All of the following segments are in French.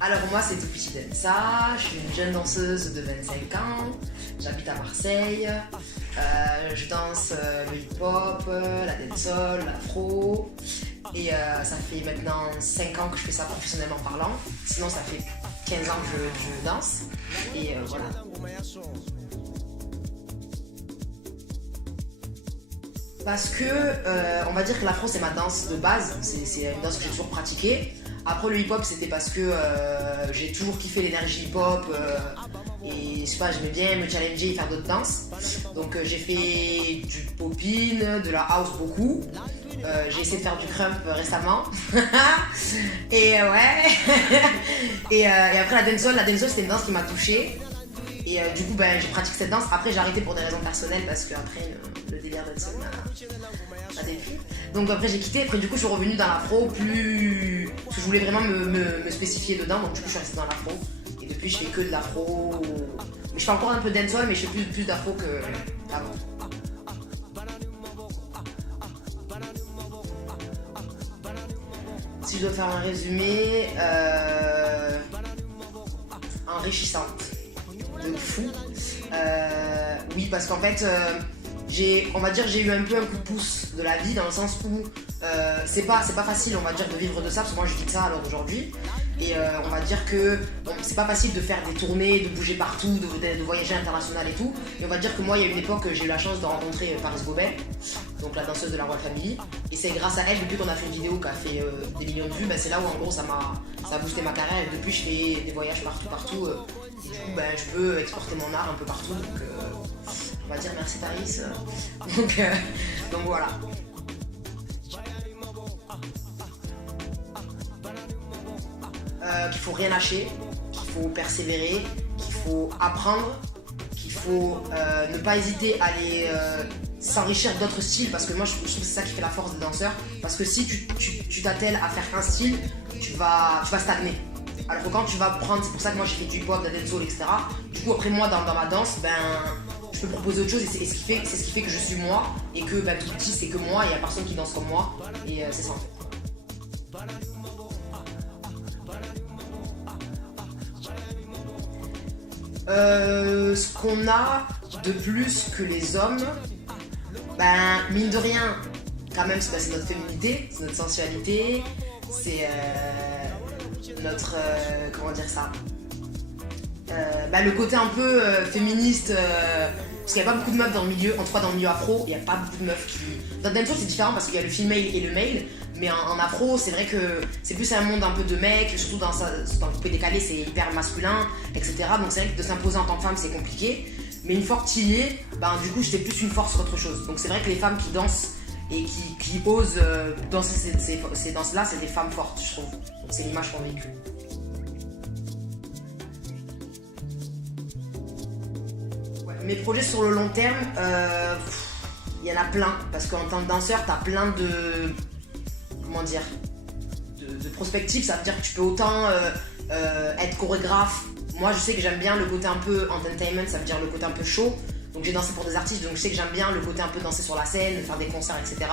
Alors moi c'est Toupiti Densa, je suis une jeune danseuse de 25 ans, j'habite à Marseille, je danse le hip-hop, la dancehall, l'afro et ça fait maintenant 5 ans que je fais ça professionnellement parlant, sinon ça fait 15 ans que je danse et voilà. Parce que on va dire que l'afro c'est ma danse de base, c'est une danse que j'ai toujours pratiquée. Après le hip-hop c'était parce que j'ai toujours kiffé l'énergie hip-hop et je sais pas, j'aimais bien me challenger et faire d'autres danses. Donc j'ai fait du popping, de la house beaucoup. J'ai essayé de faire du crump récemment. Et ouais. et après la dancehall c'était une danse qui m'a touchée. Et du coup ben, j'ai pratiqué cette danse. Après j'ai arrêté pour des raisons personnelles parce que après le délire dancehall m'a déplu. Donc après j'ai quitté, après du coup je suis revenue dans l'afro plus... Parce que je voulais vraiment me spécifier dedans, donc du coup je suis restée dans l'afro. Et depuis je fais que de l'afro. Mais je fais encore un peu de dancehall mais je fais plus d'afro qu'avant. Si je dois faire un résumé, enrichissante. De fou. Oui parce qu'en fait on va dire j'ai eu un peu un coup de pouce de la vie dans le sens où c'est pas facile on va dire de vivre de ça parce que moi je vis de ça à l'heure d'aujourd'hui et on va dire que bon, c'est pas facile de faire des tournées, de bouger partout, de voyager international et tout et on va dire que moi il y a une époque j'ai eu la chance de rencontrer Paris Gobet, donc la danseuse de la Royal Family et c'est grâce à elle depuis qu'on a fait une vidéo qui a fait des millions de vues, c'est là où en gros ça a boosté ma carrière et depuis je fais des voyages partout et du coup je peux exporter mon art un peu partout donc on va dire merci Paris. Donc voilà. Qu'il faut rien lâcher, qu'il faut persévérer, qu'il faut apprendre, qu'il faut ne pas hésiter à aller s'enrichir d'autres styles parce que moi je trouve que c'est ça qui fait la force des danseurs parce que si tu t'attelles à faire un style, tu vas stagner. Alors que quand tu vas prendre, c'est pour ça que moi j'ai fait du hip-hop, de la dancehall, etc. Du coup après moi dans ma danse, je peux proposer autre chose et c'est ce qui fait que je suis moi et que tout petit c'est que moi et il n'y a personne qui danse comme moi et c'est ça en fait. Ce qu'on a de plus que les hommes, mine de rien, quand même c'est notre féminité, c'est notre sensualité, c'est notre comment dire ça, le côté un peu féministe. Parce qu'il n'y a pas beaucoup de meufs dans le milieu, en tout cas dans le milieu afro, il n'y a pas beaucoup de meufs qui... Dans le dancehall c'est différent parce qu'il y a le female et le male, mais en afro c'est vrai que c'est plus un monde un peu de mecs, surtout dans le coupé décalé c'est hyper masculin, etc. Donc c'est vrai que de s'imposer en tant que femme c'est compliqué, mais une fois que tu y es, du coup j'étais plus une force qu'autre chose. Donc c'est vrai que les femmes qui dansent et qui osent danser ces danses-là, c'est des femmes fortes je trouve. Donc c'est l'image qu'on véhicule. Mes projets sur le long terme, il y en a plein, parce qu'en tant que danseur, t'as plein de... Comment dire, de prospectives, ça veut dire que tu peux autant être chorégraphe. Moi je sais que j'aime bien le côté un peu entertainment, ça veut dire le côté un peu show. Donc j'ai dansé pour des artistes, donc je sais que j'aime bien le côté un peu danser sur la scène, faire des concerts, etc.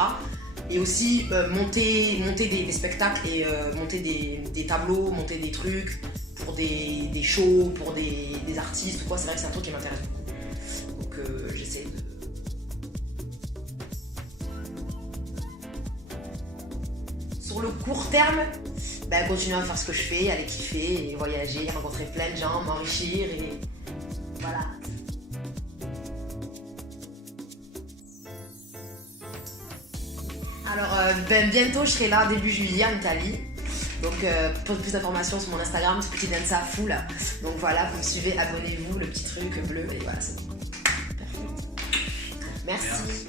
Et aussi monter des spectacles et monter des tableaux, monter des trucs pour des shows, pour des artistes ou quoi, c'est vrai que c'est un truc qui m'intéresse beaucoup. Donc j'essaie de... Sur le court terme, continuer à faire ce que je fais, aller kiffer et voyager, rencontrer plein de gens, m'enrichir et voilà. Alors bientôt je serai là début juillet en Italie. Donc pour plus d'informations sur mon Instagram, c'est Toupiti Densa full. Donc voilà, vous me suivez, abonnez-vous, le petit truc bleu et voilà c'est bon. Parfait. Merci.